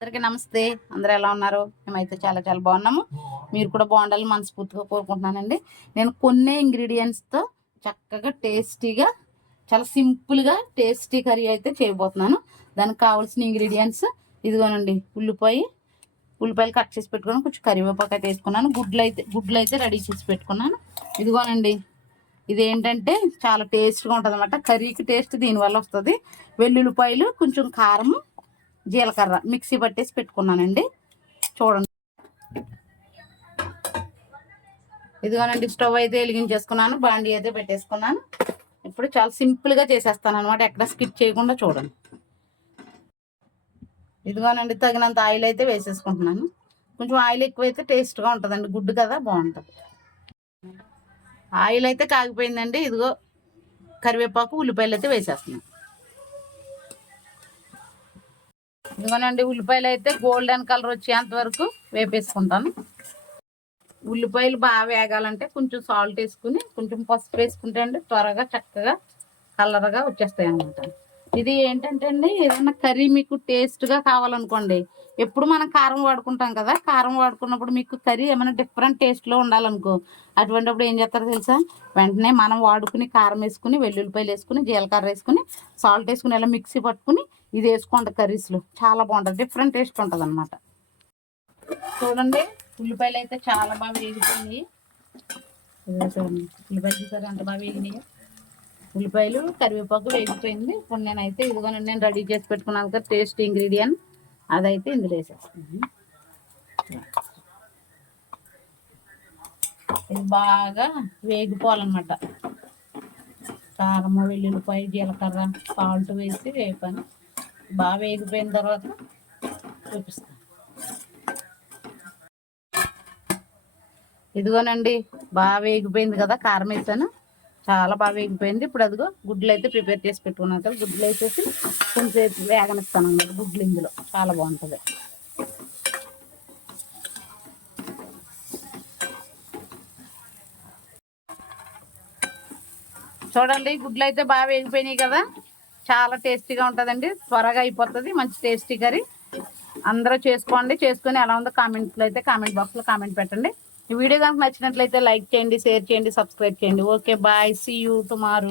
అందరికీ నమస్తే. అందరూ ఎలా ఉన్నారు? మేమైతే చాలా చాలా బాగున్నాము. మీరు కూడా బాగుండాలని మనస్ఫూర్తిగా కోరుకుంటున్నానండి. నేను కొన్ని ఇంగ్రీడియంట్స్తో చక్కగా టేస్టీగా చాలా సింపుల్గా టేస్టీ కర్రీ అయితే చేయబోతున్నాను. దానికి కావాల్సిన ఇంగ్రీడియంట్స్ ఇదిగోనండి. ఉల్లిపాయలు కట్ చేసి పెట్టుకున్నాను. కొంచెం కరివేపాకు అయితే వేసుకున్నాను. గుడ్లు అయితే రెడీ చేసి పెట్టుకున్నాను. ఇదిగోనండి. ఇదేంటంటే చాలా టేస్ట్గా ఉంటుంది అన్నమాట. కర్రీకి టేస్ట్ దీనివల్ల వస్తుంది. వెల్లుల్లిపాయలు, కొంచెం కారం, జీలకర్ర మిక్సీ పట్టేసి పెట్టుకున్నానండి. చూడండి. ఇదిగోనండి, స్టవ్ అయితే వెలిగించేసుకున్నాను. బాండీ అయితే పెట్టేసుకున్నాను. ఇప్పుడు చాలా సింపుల్గా చేసేస్తాను అనమాట. ఎక్కడ స్కిప్ చేయకుండా చూడండి. ఇదిగోనండి, తగినంత ఆయిల్ అయితే వేసేసుకుంటున్నాను. కొంచెం ఆయిల్ ఎక్కువైతే టేస్ట్గా ఉంటుందండి. గుడ్డు కదా, బాగుంటుంది. ఆయిల్ అయితే కాగిపోయిందండి. ఇదిగో కరివేపాకు, ఉల్లిపాయలు అయితే వేసేస్తున్నాను. ఇదిగోనండి, ఉల్లిపాయలు అయితే గోల్డెన్ కలర్ వచ్చేంత వరకు వేపేసుకుంటాను. ఉల్లిపాయలు బాగా వేగాలంటే కొంచెం సాల్ట్ వేసుకుని, కొంచెం పసుపు వేసుకుంటే అండి త్వరగా చక్కగా కలర్గా వచ్చేస్తాయి అనమాట. ఇది ఏంటంటే అండి, ఏదైనా కర్రీ మీకు టేస్ట్గా కావాలనుకోండి, ఎప్పుడు మనం కారం వాడుకుంటాం కదా, కారం వాడుకున్నప్పుడు మీకు కర్రీ ఏమైనా డిఫరెంట్ టేస్ట్లో ఉండాలనుకో, అటువంటిప్పుడు ఏం చేస్తారో తెలుసా, వెంటనే మనం వాడుకుని కారం వేసుకుని, వెల్లుల్లిపాయలు వేసుకుని, జీలకర్ర వేసుకుని, సాల్ట్ వేసుకుని ఇలా మిక్సీ పట్టుకుని ఇది వేసుకోండి. కర్రీస్లో చాలా బాగుంటుంది. డిఫరెంట్ టేస్ట్ ఉంటుంది అనమాట. చూడండి, ఉల్లిపాయలు అయితే చాలా బాగా వేగిపోయినాయి. ఉల్లిపాయలు చూసారు ఎంత బాగా వేగినాయి. ఉల్లిపాయలు, కరివేపాకు వేగిపోయింది. ఇప్పుడు నేనైతే ఇదిగోనండి, నేను రెడీ చేసి పెట్టుకున్నాను కదా టేస్ట్ ఇంగ్రీడియంట్, అదైతే ఇందులో వేసేస్తాను. ఇది బాగా వేగిపోవాలన్నమాట. కారము, వెల్లుల్లిపాయ, జీలకర్ర, సాల్ట్ వేసి వేపాను. బాగా వేగిపోయిన తర్వాత చూపిస్తాను. ఇదిగోనండి, బాగా వేగిపోయింది కదా, కారం వేసాను, చాలా బాగా వేగిపోయింది. ఇప్పుడు అదిగో గుడ్లు అయితే ప్రిపేర్ చేసి పెట్టుకున్నాను కదా, గుడ్లు వేసేసి కొంచెంసేపు వేగనిస్తాను అన్నమాట. గుడ్లు ఇందులో చాలా బాగుంటుంది. చూడండి, గుడ్లు అయితే బాగా వేగిపోయినాయి కదా, చాలా టేస్టీగా ఉంటుందండి. త్వరగా అయిపోతుంది. మంచి టేస్టీ కర్రీ. అందరూ చేసుకోండి. చేసుకుని ఎలా ఉందో కామెంట్లో అయితే కామెంట్ బాక్స్లో కామెంట్ పెట్టండి. ఈ వీడియో కనుక నచ్చినట్లయితే లైక్ చేయండి, షేర్ చేయండి, సబ్స్క్రైబ్ చేయండి. Okay, bye, see you tomorrow.